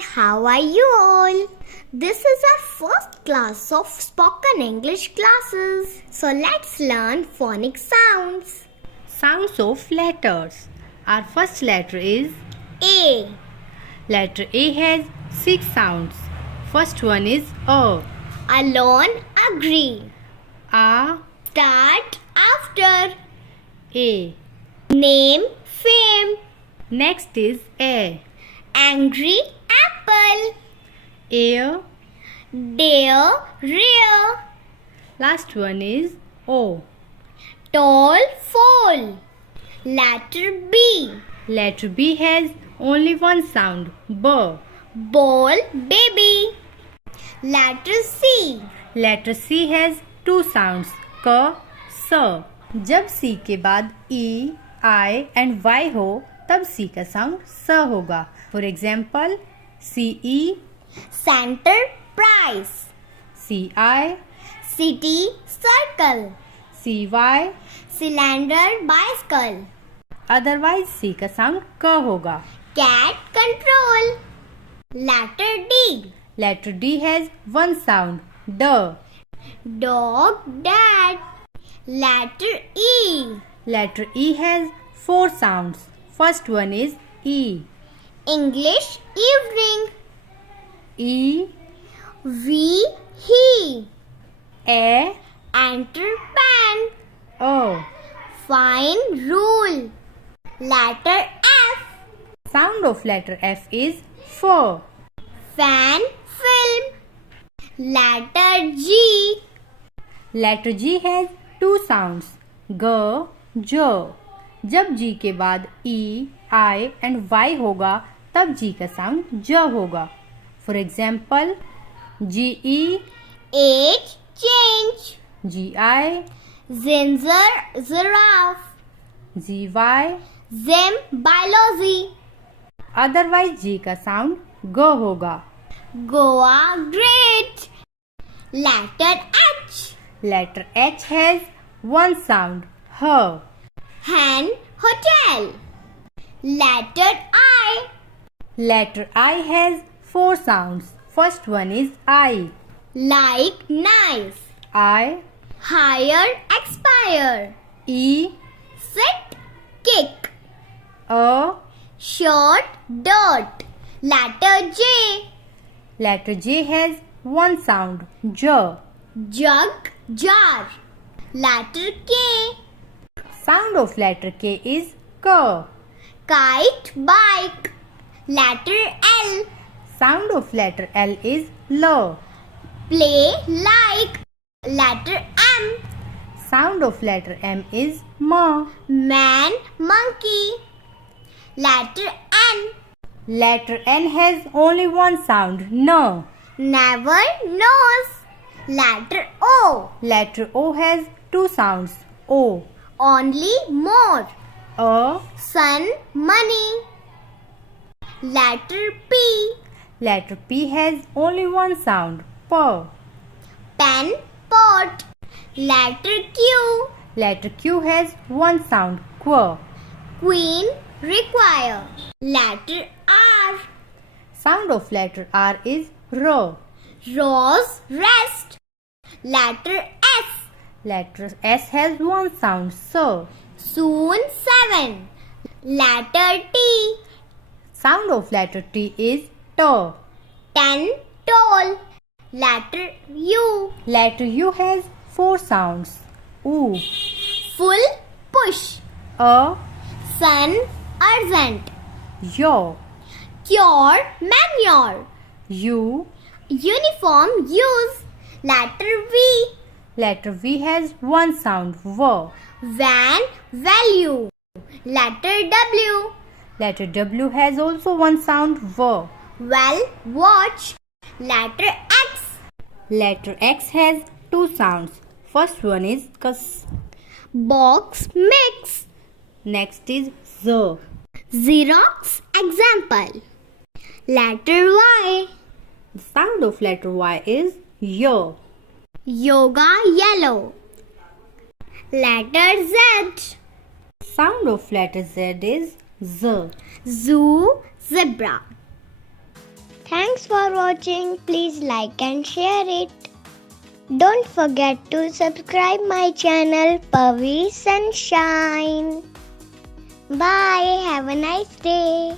how are you all? This is our first class of spoken English classes. So let's learn phonic sounds. Sounds of letters. Our first letter is A. letter A has 6 sounds. First one is A. Alone, agree. A. Start after. A. Name, fame. Next is A. Angry, apple. Air. Dare, rear. Last one is O. Tall, fall. Letter B. Letter B has only one sound. B. Ball, baby. Letter C. Letter C has 2 sounds. K, S. जब C के बाद E, I and Y हो तब C का sound स होगा. For example CE, Center, prize. CI, City, circle. CY. Cylinder, bicycle. Otherwise C का sound क होगा. Cat, control. Letter D. Letter D has one sound. D. Dog, dad. Letter E. Letter E has 4 sounds. First one is E. English, evening. E. We, he. A. Enter, pen. O. Fine, rule. Letter F. Sound of letter F is F. Fan, film. Letter G. Letter G has 2 sounds. G, J. जब G के बाद E, I and Y होगा तब G का sound J होगा. For example GE, Age, change. GI, Ginger, giraffe. GY. Zim, biology. Otherwise G का sound G होगा. Goa, great. Letter H. Letter H has one sound. H. Hen, hotel. Letter I. Letter I has 4 sounds. First one is I. Like, nice. I. Hire, expire. E. Sit, kick. A. Short, dirt. Letter J. Letter J has one sound. J. Jug, jar. Letter K. Sound of letter K is K. Kite, bike. Letter L. Sound of letter L is L. Play, like. Letter M. Sound of letter M is M. Man, monkey. Letter N. Letter N has only one sound. N. Never, nose. Letter O. Letter O has 2 sounds. O. Only, more. A. Sun, money. Letter P. Letter P has only one sound. P. Pen, pot. Letter Q. Letter Q has one sound. Q. Queen, require. Letter R. Sound of letter R is R. Rose, rest. Letter S. Letter S has one sound. S. Soon, 7. Letter T. Sound of letter T is T. 10, tall. Letter U. Letter U has 4 sounds. U. Full, push. A. Sun, urgent. Yo. Cure, manure. U. Uniform, use. Letter V. Letter V has one sound. V. Van, value. Letter W. Letter W has also one sound. V. Well, watch. Letter X. Letter X has 2 sounds. First one is X. Box, mix. Next is Z. Xerox, example. Letter Y. The sound of letter Y is Y. Yoga, yellow. Letter Z. Sound of letter Z is Z. Zoo, zebra. Thanks for watching. Please like and share it. Don't forget to subscribe my channel Pavisunshine. Bye. Have a nice day.